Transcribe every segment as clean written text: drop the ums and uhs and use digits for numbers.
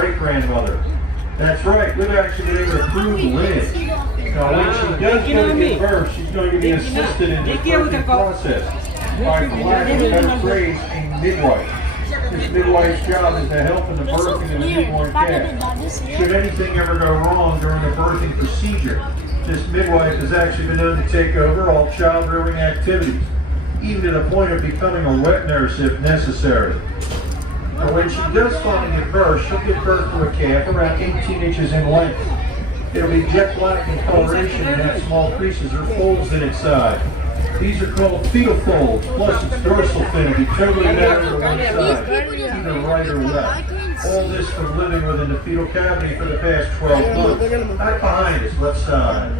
great-grandmother. That's right, we've actually been able to prove the lineage. Now, when she does go to give birth, she's going to be assisted in the birthing process by, for lack of a better phrase, a midwife. This midwife's job is to help in the birthing of the newborn calf. Should anything ever go wrong during the birthing procedure, this midwife has actually been known to take over all child-rearing activities, even to the point of becoming a wet nurse if necessary. But when she does finally give birth, she'll give birth to a calf around 18 inches in length. It'll be jet black in coloration and have small creases or folds in its side. These are called fetal folds, plus its dorsal fin will be totally down to one side, either right or left. All this from living within the fetal cavity for the past 12 months. Back behind us, left side.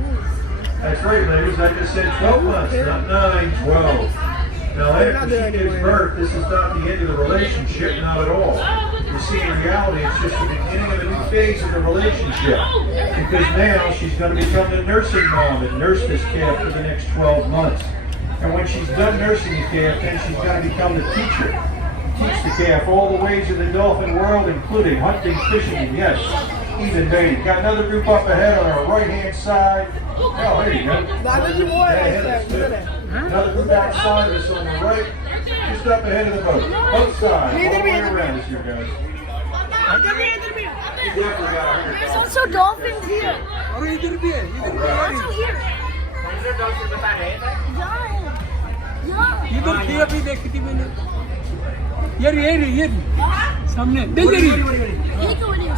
That's right, ladies, I just said 12 months, not 9, 12. Now, after she gives birth, this is not the end of the relationship, not at all. You see, in reality, it's just the beginning of a new phase of the relationship. Because now she's going to become the nursing mom and nurse this calf for the next 12 months. And when she's done nursing the calf, then she's going to become the teacher. Teach the calf all the ways of the dolphin world, including hunting, fishing, and yes, even mating. Got another group up ahead on our right-hand side. Oh, there you go. Another group outside of us on the right, just up ahead of the boat. Both sides, all the way around us here, guys. There's also dolphins here. Also here. इधर थिया भी देखी थी मैंने ये सामने देख रही ये क्यों नहीं है?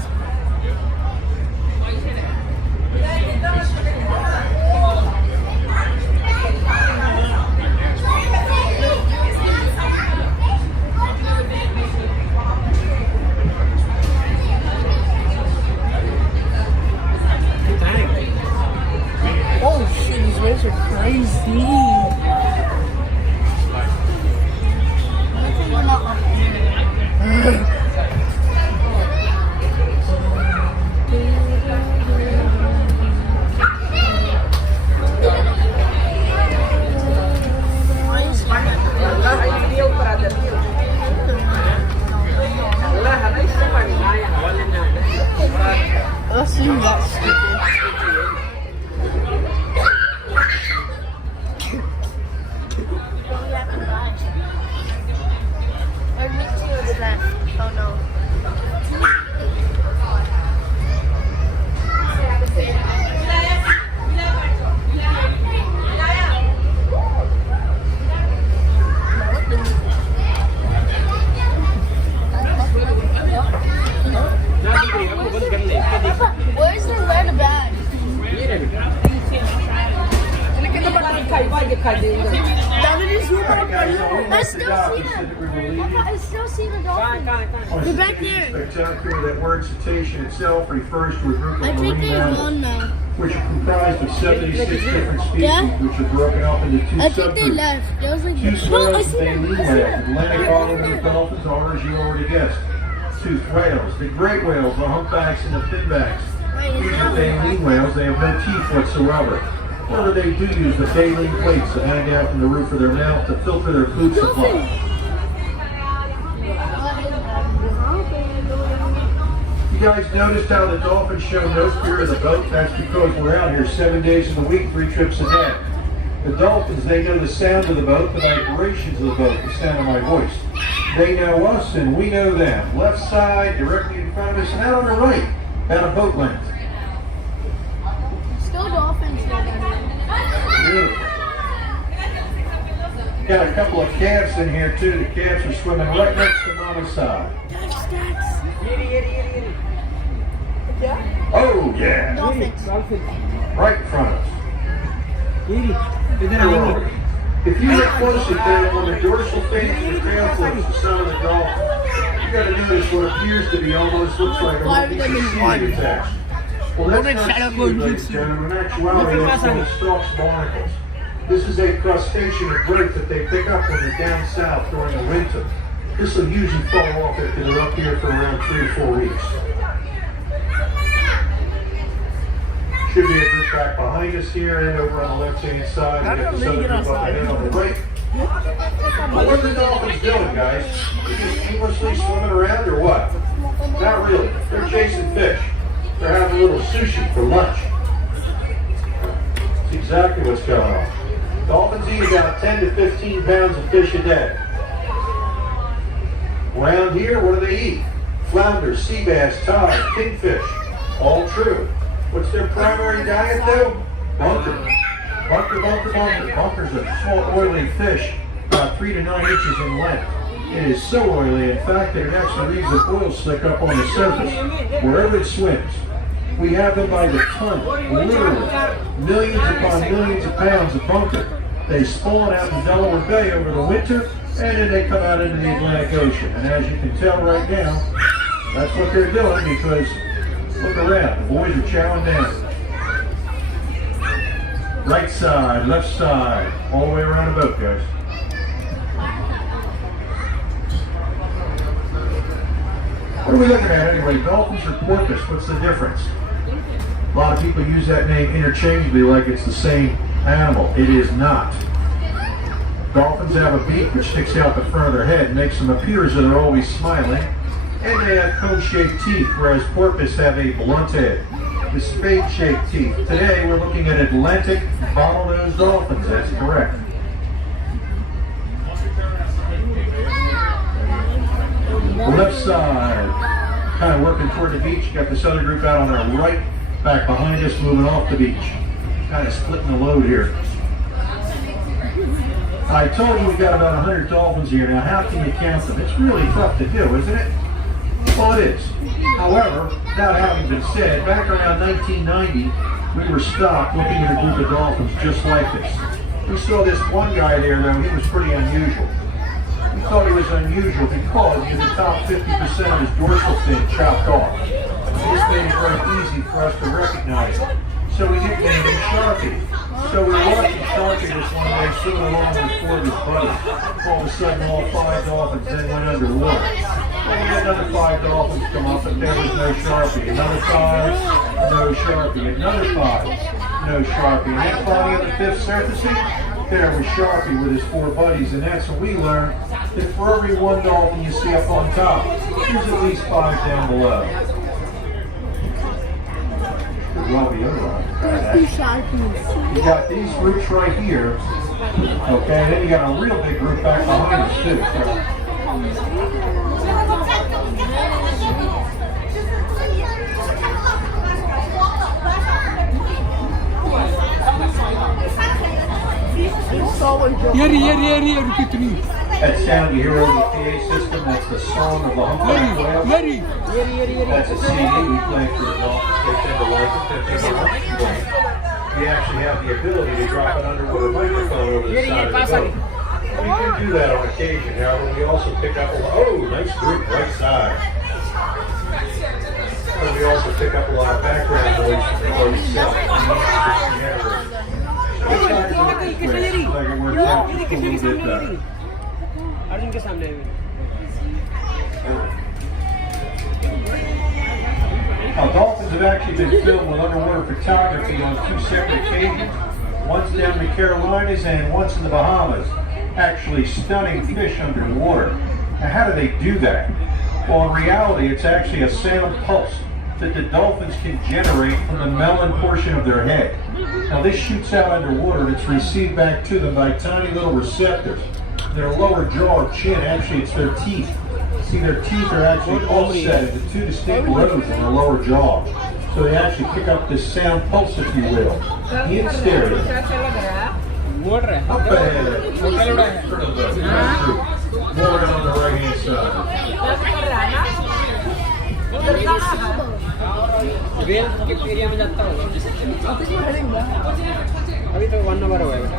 Oh shit, these waves are crazy. We're not up there. Let's do that stupid. Oh no. Where's the red bag? I still see the dolphin. They're back there. Spectacular, that word cetacean itself refers to a group of I think marine they're mammals, gone now. which are comprised of 76 different species, Yeah? which are broken up into two I think they subgroups. left. There was like Two no, I whales, see baleen them. whales, Atlantic olive dolphins are, as you already guessed. Toothed whales, the great whales, the humpbacks and the finbacks. These are baleen whales, they have no teeth whatsoever. However, they do use the baleen plates that hang out from the roof of their mouth to filter their food supply. You guys noticed how the dolphins show no fear of the boat? That's because we're out here 7 days of the week, 3 trips a day. The dolphins, they know the sound of the boat, the vibrations of the boat, the sound of my voice. They know us and we know them. Left side, directly in front of us, and out on the right, about a boat length. Still dolphins there. Beautiful. Got a couple of calves in here too. The calves are swimming right next to Mama's side. Oh yeah! Dolphins. Right in front of us. If you look closely there on the dorsal fins and the tail flips, the son of the dolphin, you got to notice what appears to be almost looks like a little piece of seaweed attached. Well, that's not seaweed, ladies and gentlemen. In actuality, that's one of stalks barnacles. This is a crustacean of break that they pick up when they're down south during the winter. This will usually fall off after they're up here for around 3 or 4 weeks. Should be a group back behind us here and over on the left-hand side. We got this other group up ahead on the right. What are the dolphins doing, guys? They're just aimlessly swimming around or what? Not really. They're chasing fish. They're having a little sushi for lunch. That's exactly what's going on. Dolphins eat about 10 to 15 pounds of fish a day. Around here, what do they eat? Flounder, sea bass, tide, kingfish. All true. What's their primary diet though? Bunker. Bunker's a small oily fish, about 3 to 9 inches in length. It is so oily, in fact, that it actually leaves an oil slick up on the surface, wherever it swims. We have them by the ton, literally, millions upon millions of pounds of bunker. They spawn out in Delaware Bay over the winter, and then they come out into the Atlantic Ocean. And as you can tell right now, that's what they're doing, because look around, the boys are chowing down. Right side, left side, all the way around the boat, guys. What are we looking at anyway? Dolphins or porpoise? What's the difference? A lot of people use that name interchangeably like it's the same animal. It is not. Dolphins have a beak which sticks out the front of their head and makes them appear as though they're always smiling. And they have cone-shaped teeth, whereas porpoise have a blunt head with spade-shaped teeth. Today we're looking at Atlantic bottlenose dolphins. That's correct. Left side, kind of working toward the beach. You got this other group out on our right, back behind us, moving off the beach. Kind of splitting the load here. I told you we've got about 100 dolphins here. Now, how can you count them? It's really tough to do, isn't it? Well, it is. However, that having been said, back around 1990, we were stopped looking at a group of dolphins just like this. We saw this one guy there, though. He was pretty unusual. We thought he was unusual because he had the top 50% of his dorsal fin chopped off. This made it very easy for us to recognize him. So we nicknamed him Sharpie. So we were watching Sharpie this one day, swimming along with 4 of his buddies. All of a sudden, all 5 dolphins then went underwater. And we had another 5 dolphins come up, but there was no Sharpie. Another 5, no Sharpie. Another 5, no Sharpie. And then finally on the 5th surfacing, there was Sharpie with his 4 buddies. And that's when we learned that for every 1 dolphin you see up on top, there's at least 5 down below. Well, the other one. You got these roots right here. Okay, then you got a real big root back behind us too. That sound you hear over the PA system, that's the song of the humpback whale. That's a CD we play for the Dolphins. They tend to like it. They tend to like it. We actually have the ability to drop an underwater microphone over the side of the boat. We can do that on occasion. However, we also pick up nice group, right side. And we also pick up a lot of background noise from the boat itself. Like it works out just a little bit better. Now, dolphins have actually been filmed with underwater photography on 2 separate occasions. Once down in the Carolinas and once in the Bahamas. Actually stunning fish underwater. Now, how do they do that? Well, in reality, it's actually a sound pulse that the dolphins can generate from the melon portion of their head. Now, this shoots out underwater and it's received back to them by tiny little receptors. Their lower jaw or chin, actually it's their teeth. See, their teeth are actually offset into 2 distinct rows in their lower jaw. So they actually pick up this sound pulse, if you will, in stereo. Up ahead. More on the right hand side. अभी तो 1 number हुआ है बेटा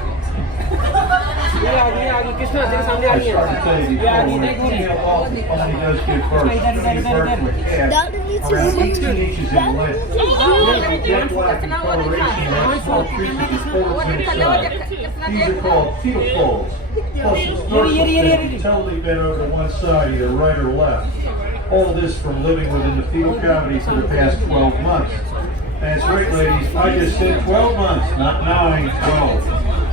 ये आगे किसने तेरे सामने आ गया ये आगे देख only does get first. Around 18 inches in length. Jet black in coloration has small creases with folds inside. These are called fetal folds. Plus its dorsal fin totally bent over to one side, either right or left. All this from living within the fetal cavity for the past 12 months. That's right, ladies. I just said 12 months, not 9, 12.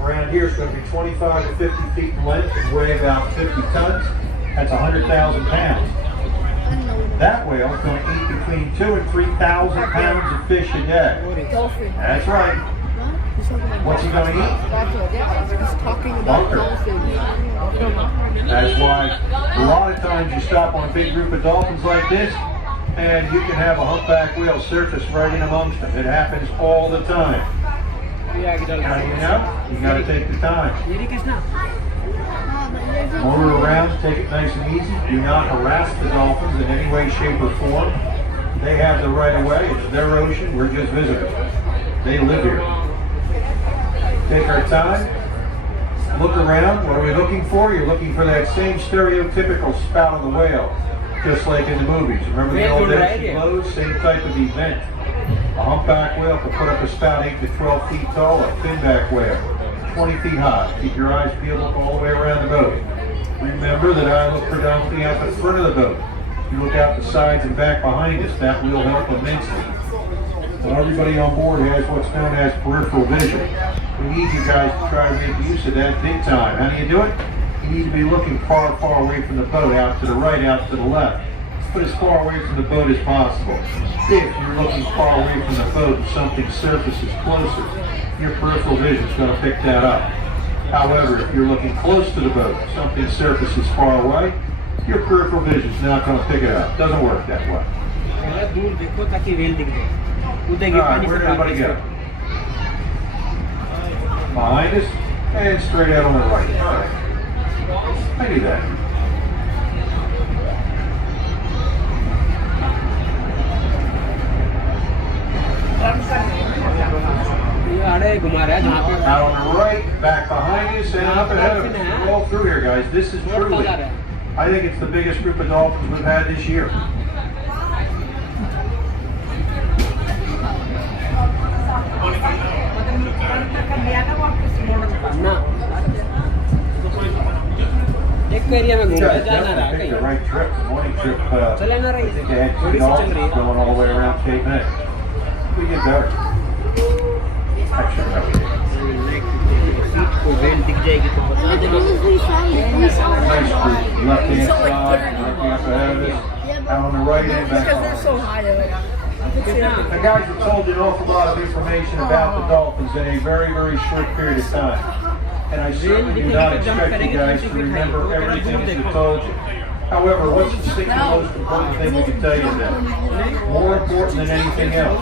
Around here it's going to be 25 to 50 feet in length and weigh about 50 tons. That's 100,000 pounds. That whale is going to eat between 2,000 and 3,000 pounds of fish a day. Dolphin. That's right. What's he going to eat? He's talking about Bunker. dolphins. That's why a lot of times you stop on a big group of dolphins like this, and you can have a humpback whale surface right in amongst them. It happens all the time. How do you know? You got to take the time. Motor around, take it nice and easy. Do not harass the dolphins in any way, shape, or form. They have the right of way. It's their ocean. We're just visitors. They live here. Take our time. Look around. What are we looking for? You're looking for that same stereotypical spout of the whale, just like in the movies. Remember the old days clothes? Same type of event. A humpback whale can put up a spout 8 to 12 feet tall. A finback whale, 20 feet high. Keep your eyes peeled up all the way around the boat. Remember that I look predominantly out the front of the boat. You look out the sides and back behind us. That will help immensely. So everybody on board has what's known as peripheral vision. We need you guys to try to make use of that big time. How do you do it? You need to be looking far, far away from the boat, out to the right, out to the left. Put as far away from the boat as possible. If you're looking far away from the boat and something surfaces closer, your peripheral vision is going to pick that up. However, if you're looking close to the boat, something surfaces far away, your peripheral vision is not going to pick it up. Doesn't work that way. Alright, where did everybody go? Behind us and straight out on the right. Alright. I knew that. Out on the right, back behind us, and up ahead of us. We're all through here, guys. This is truly, I think it's the biggest group of dolphins we've had this year. एक area में घूम रहा Definitely है picked the right trip, the morning trip. I think they had 2 dolphins going all the way around Cape May. We get better. Actually, no, we didn't. को well दिख जाएगी तो बता देना Nice group. Left-hand side, looking up ahead of us. Out on the right end, back Because on. they're so high, like, The guys have told you an awful lot of information about the dolphins in a very, very short period of time. And I certainly do not expect you guys to remember everything that they've told you. However, what's the single most important thing we can tell you then? More important than anything else.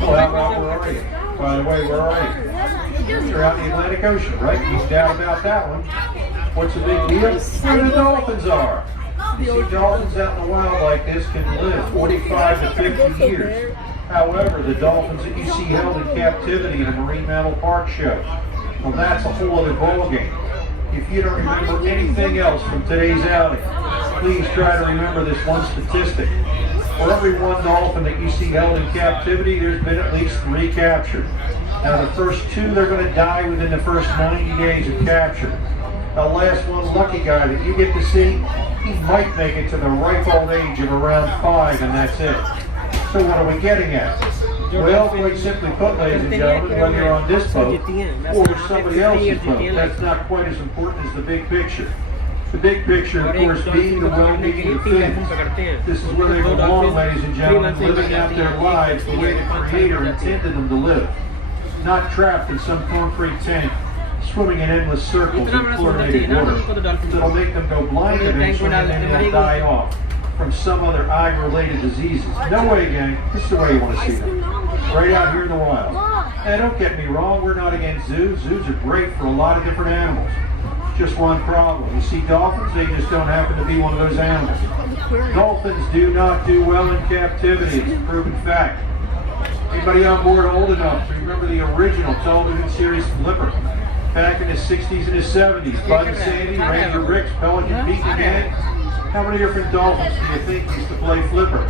Well, how about where are you? By the way, where are you? You're out in the Atlantic Ocean, right? No doubt about that one. What's the big deal? Where the dolphins are. You see, dolphins out in the wild like this can live 45 to 50 years. However, the dolphins that you see held in captivity in a marine mammal park show, well, that's a whole other ballgame. If you don't remember anything else from today's outing, please try to remember this one statistic. For every 1 dolphin that you see held in captivity, there's been at least 3 captured. Now, the first 2, they're going to die within the first 90 days of capture. The last one, lucky guy that you get to see, he might make it to the ripe old age of around 5, and that's it. So what are we getting at? Well, quite simply put, ladies and gentlemen, whether you're on this boat or somebody else's boat, that's not quite as important as the big picture. The big picture, of course, being the well-being of fins. This is where they belong, ladies and gentlemen, living out their lives the way the Creator intended them to live. Not trapped in some concrete tank, swimming in endless circles in chlorinated water that'll make them go blind eventually and then they'll die off from some other eye-related diseases. No way, gang. This is the way you want to see them. Right out here in the wild. And don't get me wrong, we're not against zoos. Zoos are great for a lot of different animals. Just one problem. You see dolphins, they just don't happen to be one of those animals. Dolphins do not do well in captivity. It's a proven fact. Anybody on board old enough to remember the original television series Flipper? Back in the 60s and the 70s, Bud and Sandy, Ranger Ricks, Pelican Pete again. How many different dolphins do you think used to play Flipper?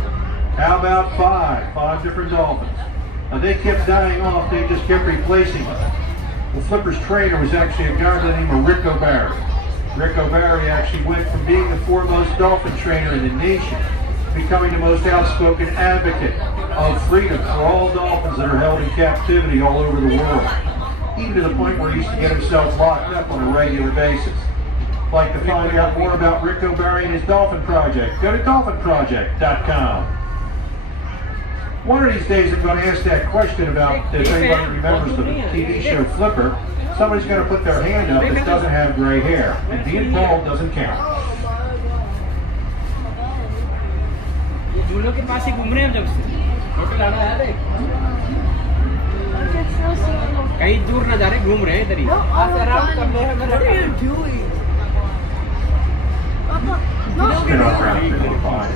How about 5 different dolphins? Now they kept dying off, they just kept replacing them. The Flipper's trainer was actually a guy by the name of Rick O'Barry. Rick O'Barry actually went from being the foremost dolphin trainer in the nation, becoming the most outspoken advocate of freedom for all dolphins that are held in captivity all over the world. even to the point where he used to get himself locked up on a regular basis. Like to find out more about Rick O'Barry and his Dolphin Project, go to dolphinproject.com. One of these days I'm going to ask that question about if anybody remembers the TV show Flipper. Somebody's going to put their hand up that doesn't have gray hair, and being bald doesn't count. झूलों के पास ही घूम रहे हैं जब से photo डाला है देख कहीं दूर ना जा रहे घूम रहे हैं इधर ही Spin on around, spin on behind.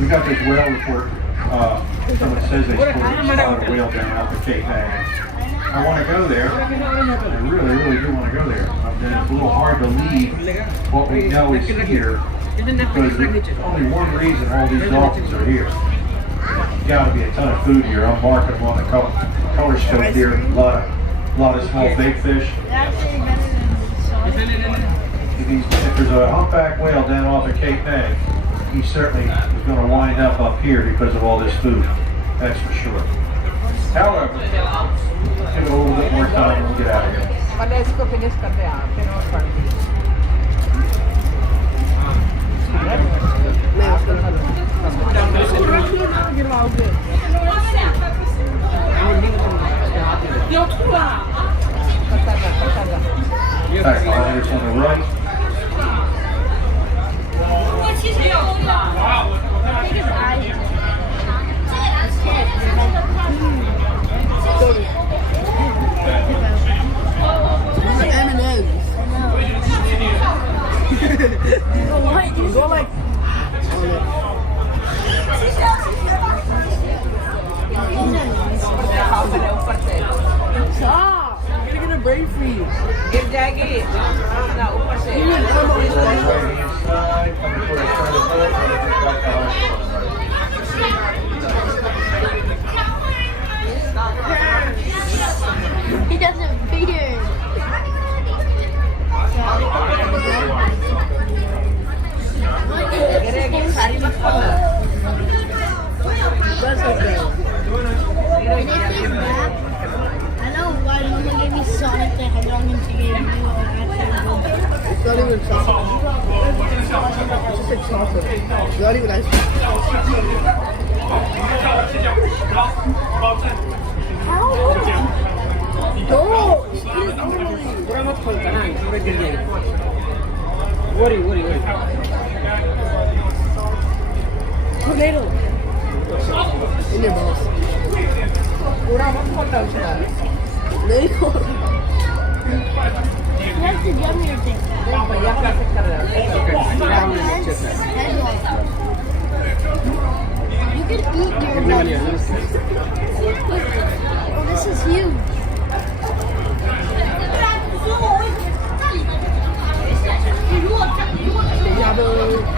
We got this whale report. Someone says they spotted a whale down off the Cape May. I want to go there. I really, really do want to go there. It's a little hard to leave what we know is here because there's only one reason all these dolphins are here. There's got to be a ton of food here. I'm marking them on the color scope here. A lot of small bait fish. If there's a humpback whale down off of Cape May, he certainly is going to wind up here because of all this food. That's for sure. However, give it a little bit more time and we'll get out of here. Alright, I'll on the right. Go like stop! You're gonna get a brain freeze. गिर जाएगी ना ऊपर से He doesn't fear. गिरेगी सारी मत करना That's okay. I know why Mama gave me Sonic the Hedgehog and she gave me It's not even chocolate. It's just like chocolate. It's not even ice cream. No! पूरा मत खोलता ना पूरा गिर जाएगा worry Tornado. In your balls. पूरा मत खोलता उसका Tornado. That's the yummier thing. भैया का सेट कर रहा है You can eat your balls. Oh, this is huge.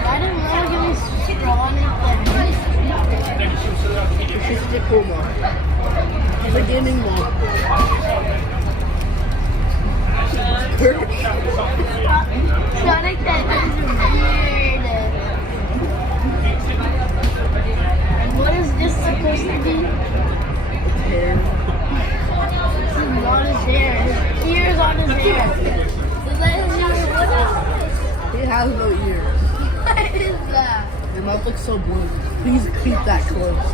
I didn't want to give me straw in it. She's the cool mom. The gaming mom. Sonic that is weird. And what is this supposed to be? It's hair. This is not his hair. His ears on his hair. Is that his ears? What is He has no ears. What is that? Your mouth looks so blue. Please keep that closed.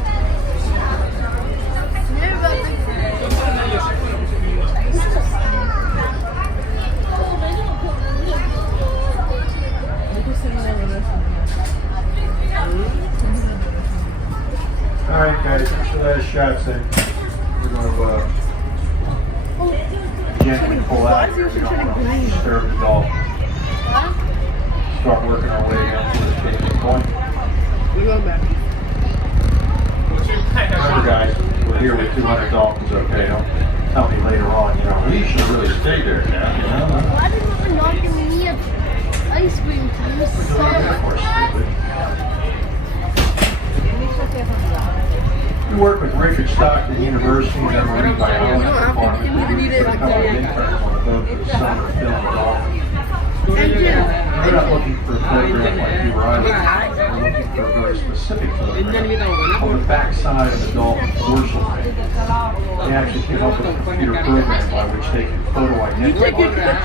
Alright guys, after that shot's in, we're going to gently pull out. We don't want to disturb the dolphin. Start working our way down to the escaping point. We're going back. Remember guys, we're here with 200 dolphins, okay? Don't tell me later on, we should really stay there now, Why did you not give me ice cream to use? We work with Richard Stockton University and Marine Biology Department. We do a couple of interns on the boat for the summer filming dolphins. We're not looking for a program like you or I. We're looking for a very specific Indian भी photograph, तो होगा ना on the back side of the Dolphin dorsal fin, they actually came up with a computer program by which they can photo identify बोल रहा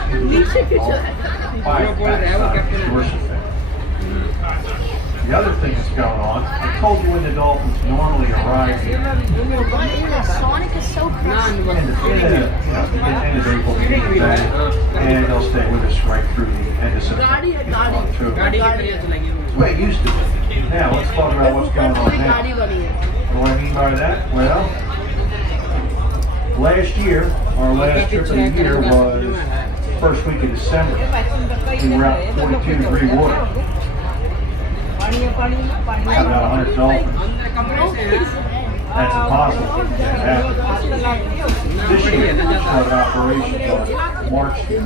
है by the back side of the dorsal fin. The other thing that's going on, I told you when the dolphins normally arrive here. Sonic is so crazy. End of April, beginning of May, and they'll stay with us right through the end of September. October. गाड़ी की तरह चलाएंगे That's the way it used to be. Now, let's talk about what's going on now. What do I mean by that? Well, last year, our last trip of the year was first week of December. We were out in 42-degree water. Had about 100 dolphins. अंदर कमरे से है That's impossible. This year, we started operations on March 18th.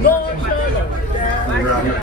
We were out here